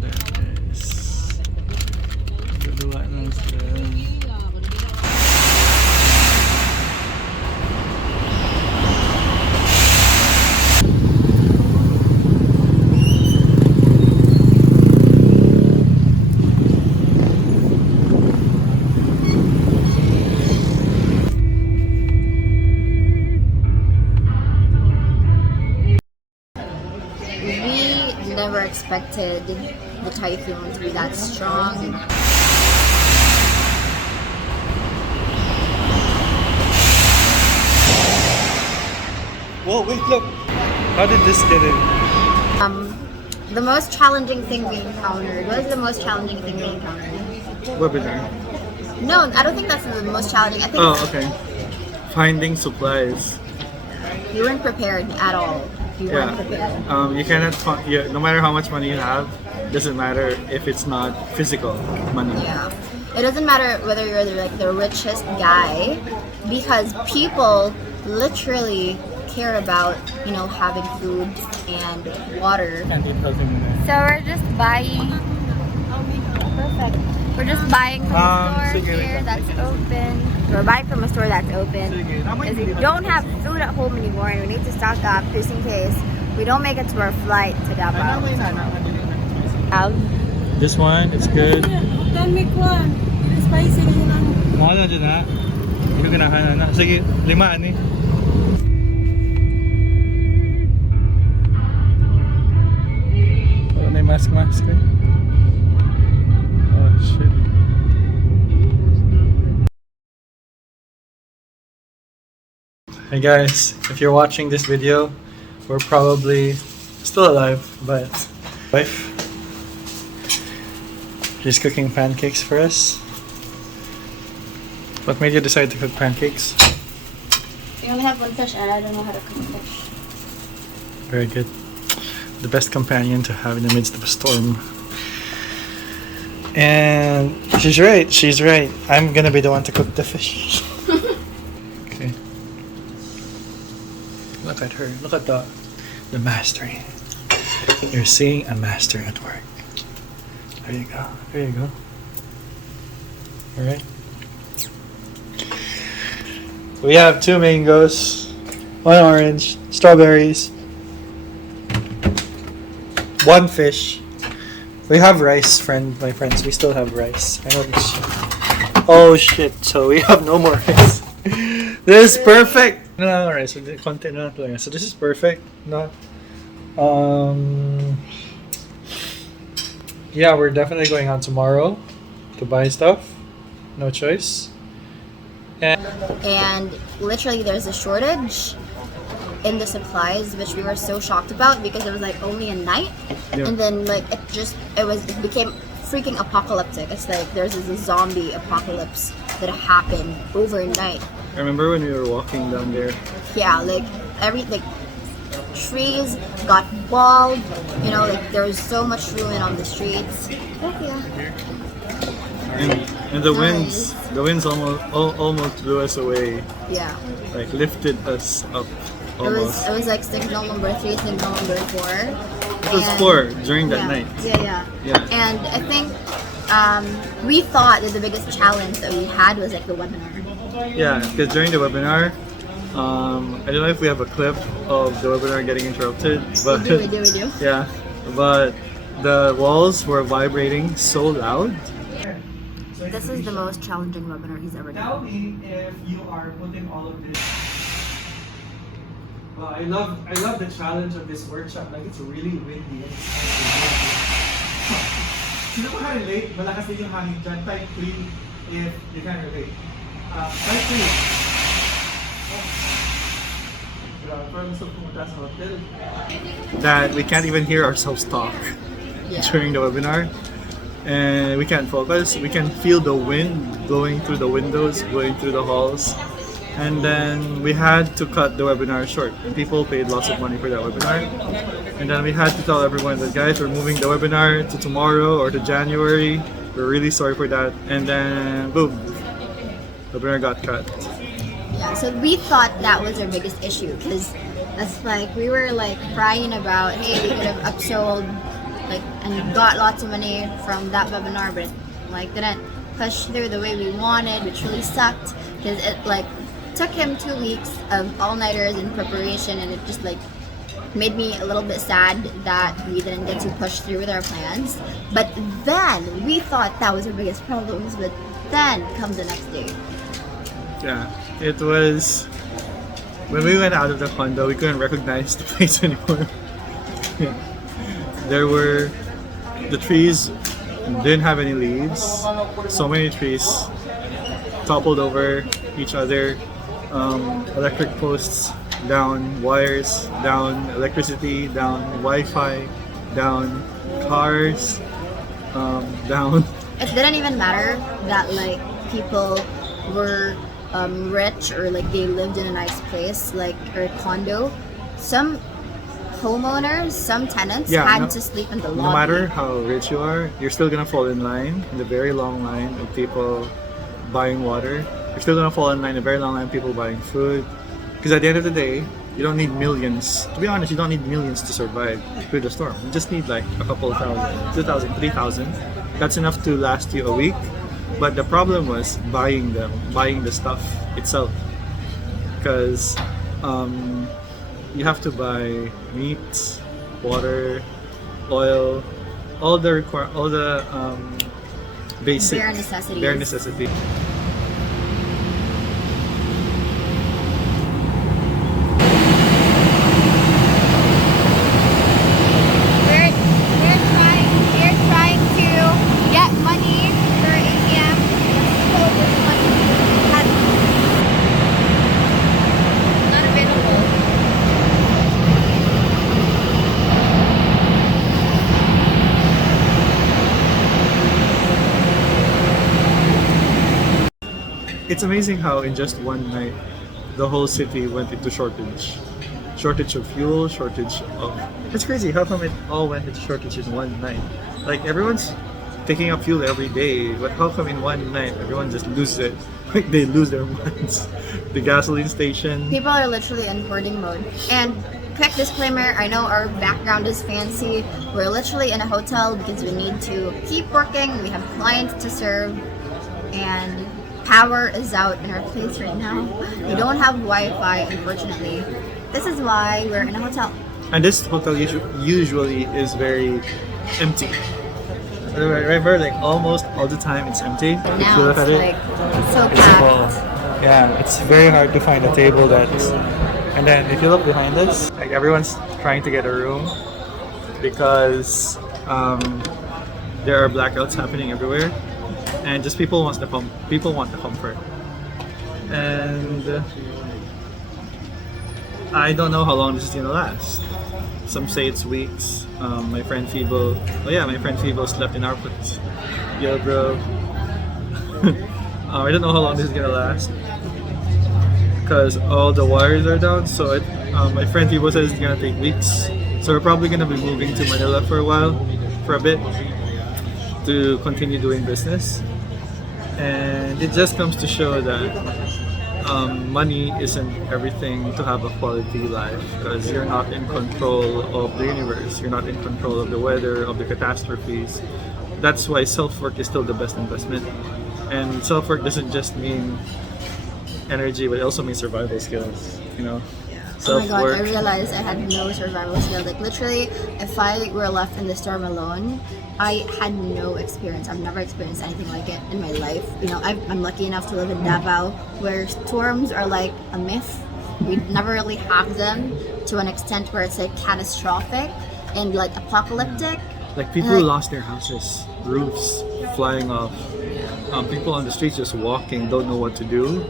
there, guys. Dua lang sila. We never expected the typhoon to be that strong. Whoa, wait, look! How did this get in? The most challenging thing we encountered. What was the most challenging thing we encountered? Webinar. No, I don't think that's the most challenging. I think Oh, okay. Finding supplies. you weren't prepared at all. You weren't prepared. You cannot find, no matter how much money you have, doesn't matter if it's not physical money. Yeah. It doesn't matter whether you're the richest guy, because people literally care about, having food and water. So we're just buying. Perfect. We're just buying from a store here that's open. We're buying from a store that's open. Because we don't have food at home anymore and we need to stock up just in case we don't make it to our flight to Davao. This one, it's good. Make one. Spicy lang. Ano dyan ha? Hindi ko ganahan na. Sige, 5 ani. Wala na yung mask eh. Oh shit. Hey guys, if you're watching this video, we're probably still alive, but wife, she's cooking pancakes for us. What made you decide to cook pancakes? We only have one fish and I don't know how to cook fish. Very good. The best companion to have in the midst of a storm. And she's right. I'm gonna be the one to cook the fish. Okay. Look at her. Look at the mastery. You're seeing a master at work. There you go. Alright. We have 2 mangoes, 1 orange, strawberries, 1 fish. We have rice, my friends. We still have rice. I know this. Oh shit! So we have no more rice. This is perfect. No rice. So this is perfect. No. Yeah, we're definitely going out tomorrow to buy stuff. No choice. And literally there's a shortage in the supplies, which we were so shocked about because it was like only a night. Yeah. And then like it became freaking apocalyptic. It's like there's this zombie apocalypse that happened overnight. I remember when we were walking down there. Yeah, like trees got bald, there was so much ruin on the streets. And the winds almost blew us away. Yeah. Like lifted us up almost. It was like signal number 3, signal number 4. It was 4 during that night. Yeah. And I think we thought that the biggest challenge that we had was like the webinar. Yeah, because during the webinar, I don't know if we have a clip of the webinar getting interrupted, but We do. yeah, but the walls were vibrating so loud. This is the most challenging webinar he's ever done. Tell me if you are putting all of this. I love the challenge of this workshop. Like it's really windy. Sino ko relate? Malakas din yung hangin dyan. Type 3 if you can relate. Type 3. That we can't even hear ourselves talk during the webinar. And we can't focus. We can feel the wind blowing through the windows, blowing through the halls. And then we had to cut the webinar short. And people paid lots of money for that webinar. And then we had to tell everyone that, guys, we're moving the webinar to tomorrow or to January. We're really sorry for that. And then, boom, the webinar got cut. Yeah, so we thought that was our biggest issue because that's like, we were like crying about, hey, we could have upsold like and got lots of money from that webinar, but like didn't push through the way we wanted, which really sucked because it like took him 2 weeks of all-nighters in preparation, and it just like made me a little bit sad that we didn't get to push through with our plans. But then we thought that was our biggest problems, but then comes the next day. Yeah, it was when we went out of the condo, we couldn't recognize the place anymore. There were the trees didn't have any leaves. So many trees toppled over each other. Electric posts down, wires down, electricity down, Wi-Fi down, cars down. It didn't even matter that like people were rich or like they lived in a nice place like or a condo. Some homeowners, some tenants had to sleep in the lobby. No matter how rich you are, you're still gonna fall in line in the very long line of people buying water. You're still gonna fall in line in a very long line of people buying food. Because at the end of the day, you don't need millions. To be honest, you don't need millions to survive through the storm. You just need like a couple thousand, 2,000, 3,000. That's enough to last you a week. But the problem was buying the stuff itself. Because you have to buy meat, water, oil, all the basic bare necessities. We're trying to get money for ATM. So this money has not available. It's amazing how in just one night, the whole city went into shortage. Shortage of fuel, shortage of... It's crazy, how come it all went into shortage in one night? Like everyone's picking up fuel every day, but how come in one night everyone just loses it? Like they lose their minds. The gasoline station... People are literally in hoarding mode. And quick disclaimer, I know our background is fancy. We're literally in a hotel because we need to keep working. We have clients to serve. And power is out in our place right now. We don't have Wi-Fi, unfortunately. This is why we're in a hotel. And this hotel usually is very empty. Remember, like almost all the time it's empty. But If now you look it's at like so it's full. packed. Yeah, it's very hard to find a table that's... And then if you look behind us, like everyone's trying to get a room because there are blackouts happening everywhere, and just people want the comfort. And I don't know how long this is gonna last. Some say it's weeks. My friend Fibo, slept in our place. Yo, bro. I don't know how long this is gonna last because all the wires are down. So my friend Fibo says it's gonna take weeks. So we're probably gonna be moving to Manila for a bit, to continue doing business. And it just comes to show that money isn't everything to have a quality life, because you're not in control of the universe, you're not in control of the weather, of the catastrophes. That's why self-work is still the best investment. And self-work doesn't just mean energy, but it also means survival skills, you know? Oh my god, I realized I had no survival skills. Like literally, if I were left in the storm alone, I had no experience. I've never experienced anything like it in my life. You know, I'm lucky enough to live in Davao, where storms are like a myth. We never really have them to an extent where it's like catastrophic and like apocalyptic. Like people lost their houses, roofs flying off. People on the streets just walking, don't know what to do.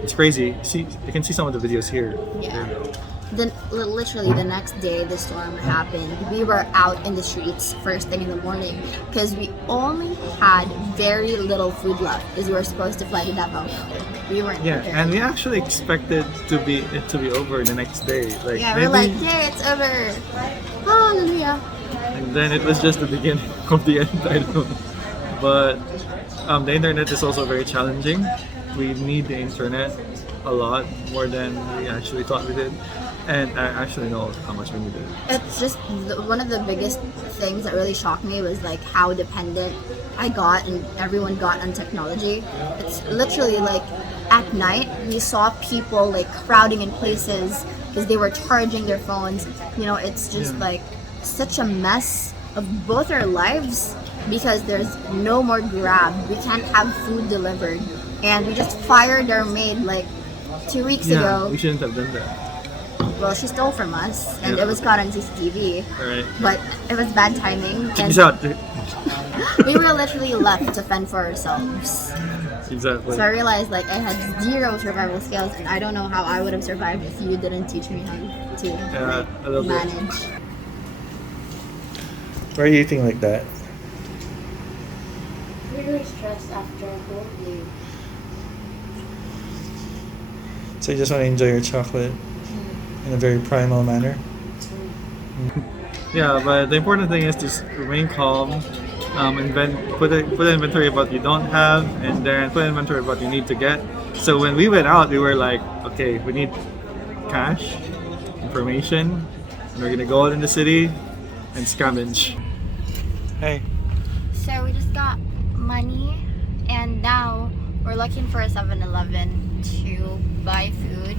It's crazy. See, you can see some of the videos here. Yeah. Then literally the next day the storm happened, we were out in the streets first thing in the morning because we only had very little food left because we were supposed to fly to Davao. We weren't prepared. And we actually expected it to be over the next day. Like yeah, maybe, we're like, yeah, it's over. Hallelujah. And then it was just the beginning of the end. I don't know. But the internet is also very challenging. We need the internet a lot more than we actually thought we did. And I actually know how much we needed. It's just one of the biggest things that really shocked me was like how dependent I got and everyone got on technology. It's literally like at night we saw people like crowding in places because they were charging their phones. You know, it's just like such a mess of both our lives because there's no more Grab. We can't have food delivered, and we just fired our maid like 2 weeks ago. We shouldn't have done that. Well, she stole from us, and it was caught on CCTV. Alright. But it was bad timing. Check And this out. we were literally left to fend for ourselves. Exactly. So I realized like I had zero survival skills, and I don't know how I would have survived if you didn't teach me how to a little bit. manage. Why are you eating like that? Really stressed after a whole day. So you just want to enjoy your chocolate in a very primal manner? Yeah, but the important thing is to remain calm, put an inventory of what you don't have, and then put an inventory of what you need to get. So when we went out, we were like, okay, we need cash, information, and we're gonna go out in the city and scavenge. Hey. So we just got money, and now we're looking for a 7-Eleven to buy food.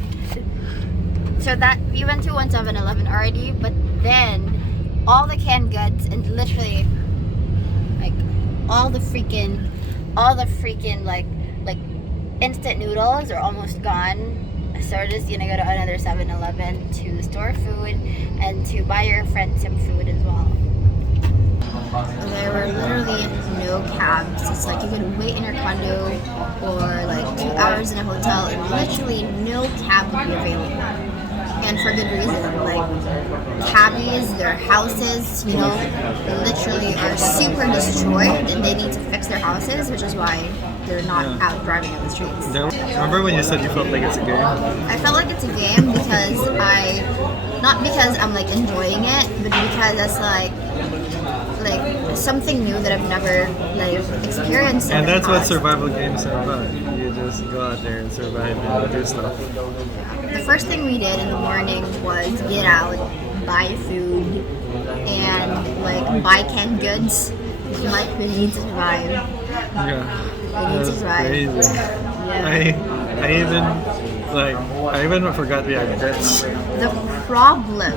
So that we went to one 7-Eleven already, but then all the canned goods and literally like all the freaking like instant noodles are almost gone. So we're just gonna go to another 7-Eleven to store food and to buy your friend some food as well. There were literally no cabs. It's like you could wait in your condo or like 2 hours in a hotel and literally no cab would be available. And for good reason. Like cabbies, their houses, you know, literally are super destroyed and they need to fix their houses, which is why they're not out driving on the streets. Remember when you said you felt like it's a game? I felt like it's a game because not because I'm like enjoying it, but because that's like something new that I've never like experienced. And that's what past. survival games are about. You just go out there and survive and do stuff. The first thing we did in the morning was get out, buy food, and like buy canned goods. Like we need to survive. Yeah. We need to survive. Crazy. Yeah. I even forgot we had bets. The problem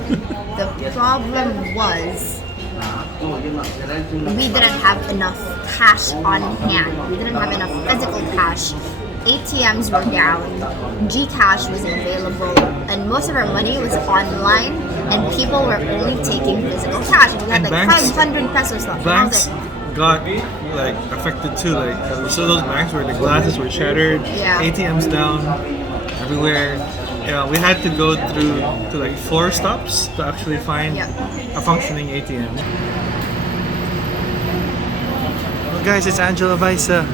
was we didn't have enough cash on hand. We didn't have enough physical cash. ATMs were down, Gcash wasn't available, and most of our money was online, and people were only taking physical cash. We had And like banks- 500 pesos left. And I was Banks like, got like affected too. Like so those banks where the glasses were shattered, Yeah. ATMs down everywhere. Yeah, we had to go through to like 4 stops to actually find a functioning ATM. Well, guys, it's Angela Visa.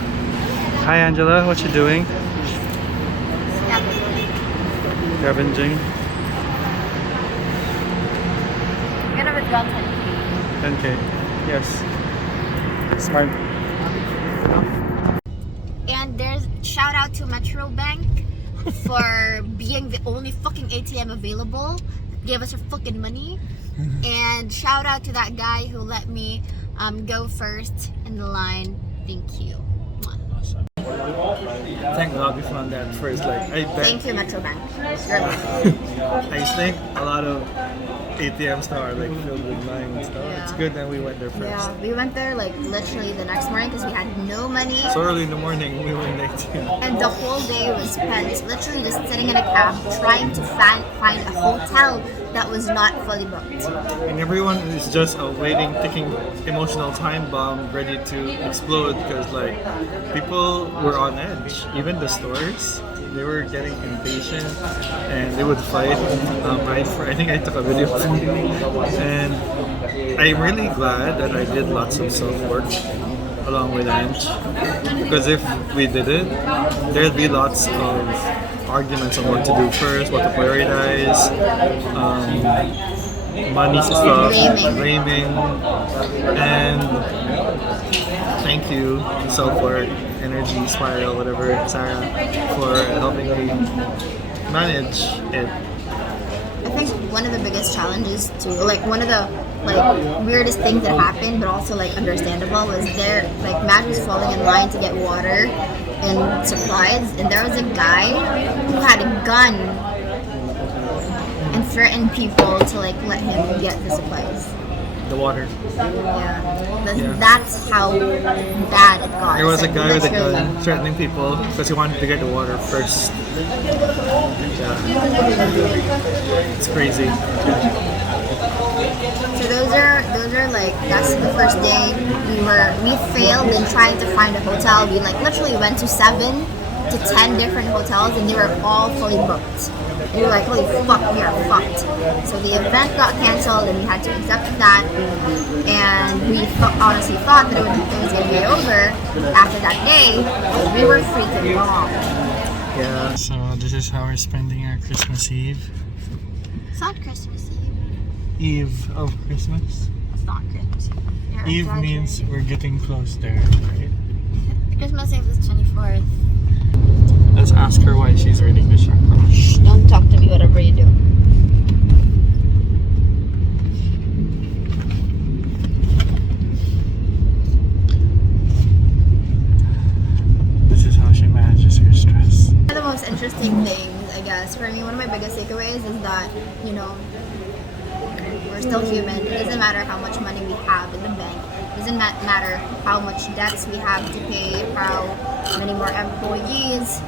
Hi, Angela. What you doing? Scavenging. I'm gonna withdraw 10K. 10K. Yes. Smart. And there's shout out to Metro Bank for being the only fucking ATM available. Gave us our fucking money. And shout out to that guy who let me go first in the line. Thank you. Awesome. Thank God we found that first. Like I bet. Thank you, Metro Bank. You're amazing. I think a lot of ATMs now are like filled with lines and stuff. Yeah. It's good that we went there first. Yeah, we went there like literally the next morning because we had no money. So early in the morning, we were in the ATM. And the whole day was spent literally just sitting in a cab trying to find a hotel that was not fully booked. And everyone is just a waiting, ticking emotional time bomb ready to explode because like people were on edge. Even the stores, they were getting impatient and they would fight. I think I took a video of it. And I'm really glad that I did lots of self-work along with Ange. Because if we didn't, there'd be lots of arguments on what to do first, what to prioritize, money stuff, blaming, and thank you, self-work, energy, spiral, whatever, Sarah, for helping me manage it. I think one of the biggest challenges too, like one of the like weirdest things that happened, but also like understandable, was there like Matt was falling in line to get water and supplies, and there was a guy who had a gun and threatened people to like let him get the supplies. The water. Yeah. That's how bad it got. There was a So, guy with a literally. gun threatening people because he wanted to get the water first. Yeah. It's crazy. So those are like, that's the first day. We failed in trying to find a hotel. We like literally went to 7 to 10 different hotels and they were all fully booked. We were like, holy fuck, we are fucked. So the event got canceled and we had to accept that. And we honestly thought that it was going to be over after that day. We were freaking wrong. Yeah. So this is how we're spending our Christmas Eve. It's not Christmas Eve. Eve of Christmas. It's not Christmas Eve. You're Eve means exaggerating. we're getting close there, right? Christmas Eve is 24th. Let's ask her why she's reading the chakra. Don't talk to me, whatever you do. This is how she manages her stress. One of the most interesting things, I guess, for me, one of my biggest takeaways is that, you know, we're still human. It doesn't matter how much money we have in the bank. It doesn't matter how much debts we have to pay, how many more employees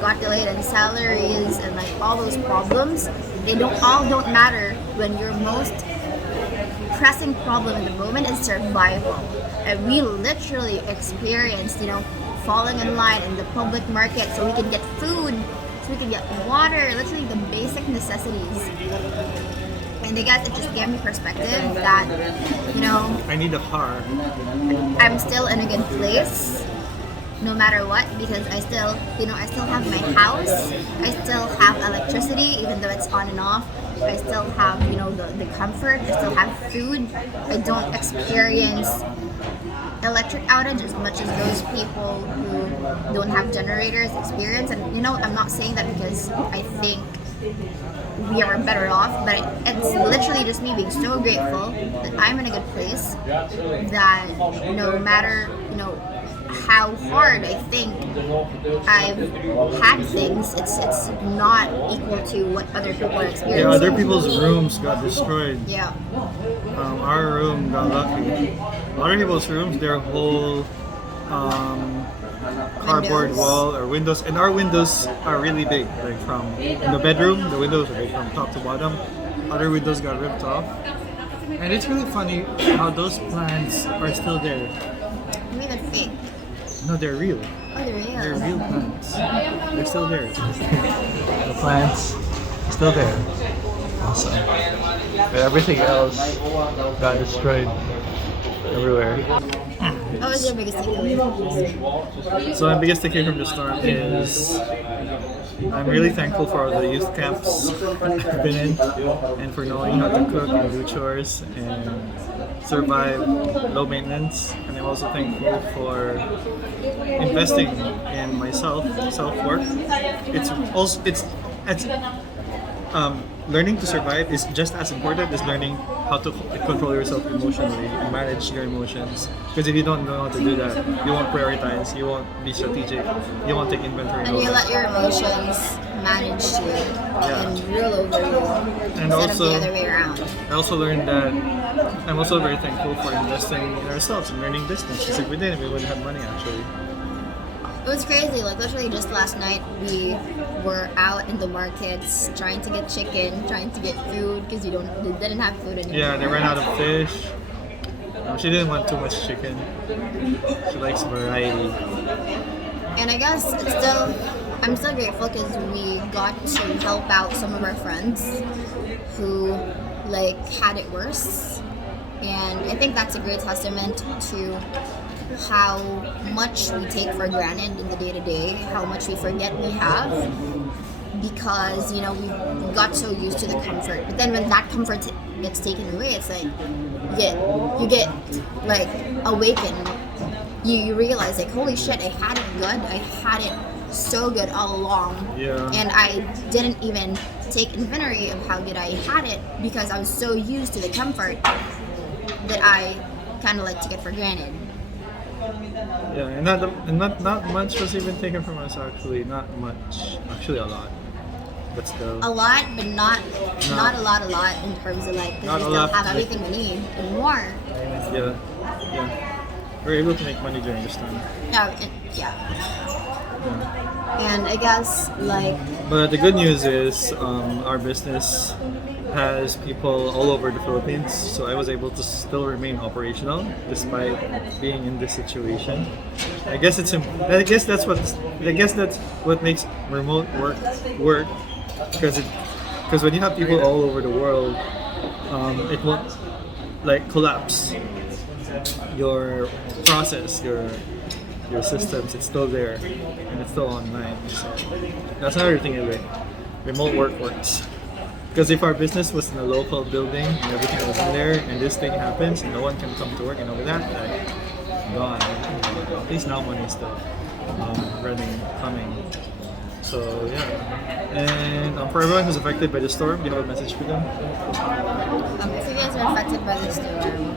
got delayed in salaries, and like all those problems. They don't matter when your most pressing problem in the moment is survival. And we literally experienced, you know, falling in line in the public market so we could get food, so we could get water, literally the basic necessities. And I guess it just gave me perspective that, you know, I need a car. I'm still in a good place no matter what, because I still have my house, I still have electricity even though it's on and off, I still have, you know, the comfort, I still have food, I don't experience electric outage as much as those people who don't have generators experience. And you know, I'm not saying that because I think we are better off, but it's literally just me being so grateful that I'm in a good place, that no matter, you know, how hard I think I've had things, it's not equal to what other people are experiencing. Yeah, other people's rooms got destroyed. Yeah. Our room got lucky. Other people's rooms, their whole cardboard Windows. wall or windows, and our windows are really big. Like from in the bedroom, the windows are big from top to bottom. Other windows got ripped off, and it's really funny how those plants are still there. Maybe they're fake. No, they're real. Oh, they're real. They're real plants. They're still there. The plants still there. Awesome. But everything else got destroyed everywhere. What was your biggest takeaway? So my biggest takeaway from the storm is I'm really thankful for all the youth camps I've been in, and for knowing how to cook and do chores and survive low maintenance. And I'm also thankful for investing in myself, self-work. Learning to survive is just as important as learning how to control yourself emotionally and manage your emotions. Because if you don't know how to do that, you won't prioritize, you won't be strategic, you won't take inventory. And you let your emotions manage you and rule over you instead of the other way around. I also learned that I'm also very thankful for investing in ourselves and learning business. Because if we didn't, we wouldn't have money actually. It was crazy. Like literally just last night, we were out in the markets trying to get chicken, trying to get food because they didn't have food anymore. Yeah, they ran out of fish. She didn't want too much chicken. She likes variety. And I guess I'm still grateful because we got to help out some of our friends who like had it worse. And I think that's a great testament to how much we take for granted in the day-to-day, how much we forget we have, because, you know, we got so used to the comfort. But then when that comfort gets taken away, it's like you get like awakened. You realize like, holy shit, I had it good. I had it so good all along. Yeah. And I didn't even take inventory of how good I had it because I was so used to the comfort that I kind of like took it for granted. Yeah, and not much was even taken from us actually. Not much, actually a lot, but still. A lot, but not a lot in terms of like, because we still have everything we need and more. Yeah. We're able to make money during this time. Yeah. And I guess like. But the good news is our business has people all over the Philippines, so I was able to still remain operational despite being in this situation. I guess that's what makes remote work because when you have people all over the world, it won't like collapse your process, your systems. It's still there and it's still online. So that's another thing is remote work works. Because if our business was in a local building and everything was in there and this thing happens and no one can come to work and all that, like, gone. At least now money is still coming. So yeah. And for everyone who's affected by the storm, do you have a message for them? If you guys are affected by the storm,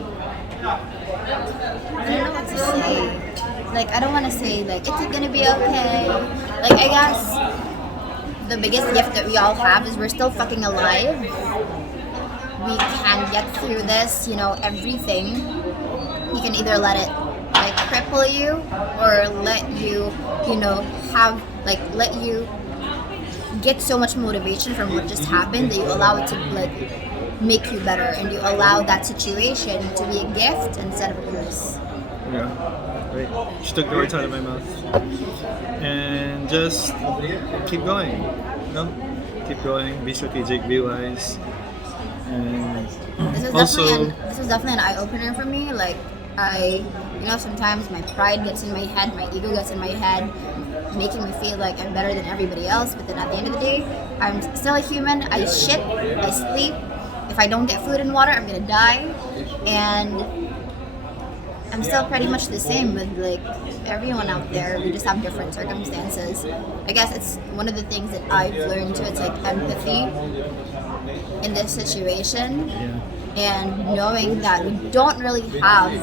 I don't know what to say. Like, I don't want to say, like, it's gonna be okay. Like, I guess the biggest gift that we all have is we're still fucking alive. We can get through this, everything. You can either let it, like, cripple you or let you, let you get so much motivation from what just happened that you allow it to, like, make you better, and you allow that situation to be a gift instead of a curse. Yeah. Wait, she took the words out of my mouth. And just keep going. Keep going. Be strategic. Be wise. And this was definitely an eye opener for me. Like, sometimes my pride gets in my head, my ego gets in my head, making me feel like I'm better than everybody else. But then at the end of the day, I'm still a human. I shit. I sleep. If I don't get food and water, I'm gonna die. And I'm still pretty much the same with like everyone out there. We just have different circumstances. I guess it's one of the things that I've learned too. It's like empathy in this situation, and knowing that we don't really have,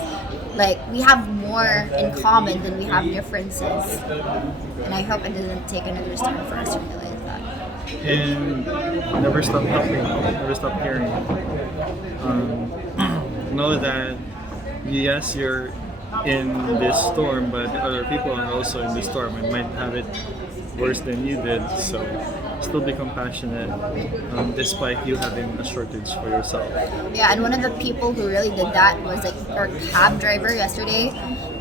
like, we have more in common than we have differences. And I hope it doesn't take another storm for us to realize that. And never stop helping. Never stop caring. Know that. Yes, you're in this storm, but other people are also in this storm and might have it worse than you did. So still be compassionate, despite you having a shortage for yourself. Yeah, and one of the people who really did that was like our cab driver yesterday.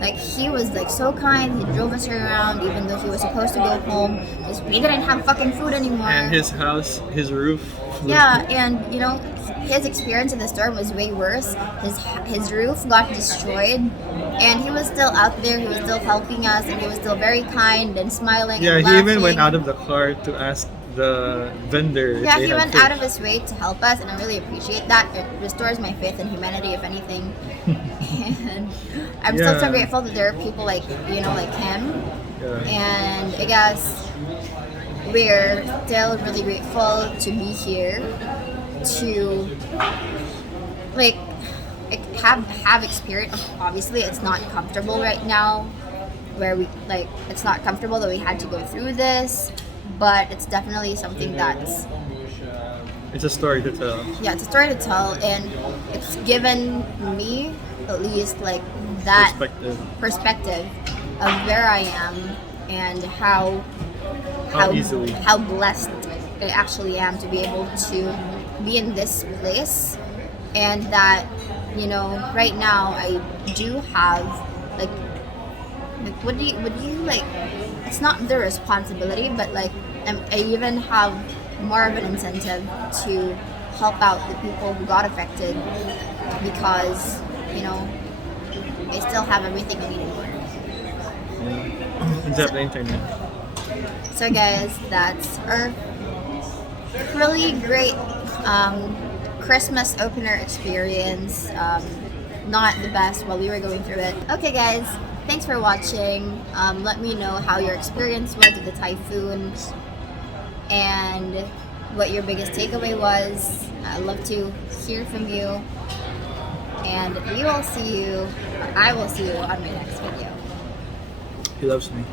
Like, he was like so kind. He drove us around even though he was supposed to go home because we didn't have fucking food anymore. And his house, his roof. Yeah, and his experience in the storm was way worse. His roof got destroyed, and he was still out there. He was still helping us, and he was still very kind and smiling. Yeah, and he even laughing. went out of the car to ask the vendor. Yeah, he went out of his way to help us, and I really appreciate that. It restores my faith in humanity, if anything. And I'm still so grateful that there are people like like him. Yeah. And I guess we're still really grateful to be here, to like have experience. Obviously, it's not comfortable right now, where it's not comfortable that we had to go through this, but it's definitely something it's a story to tell. Yeah, it's a story to tell, and it's given me at least like that perspective of where I am and how blessed I actually am to be able to be in this place, and that right now I do have like would you like, it's not the responsibility, but like I even have more of an incentive to help out the people who got affected, because they still have everything they need in order. Except the internet. So guys, that's our really great Christmas opener experience. Not the best while we were going through it. Okay guys, thanks for watching. Let me know how your experience was with the typhoon, and what your biggest takeaway was. I'd love to hear from you. And we will see you, or I will see you on my next video. He loves me.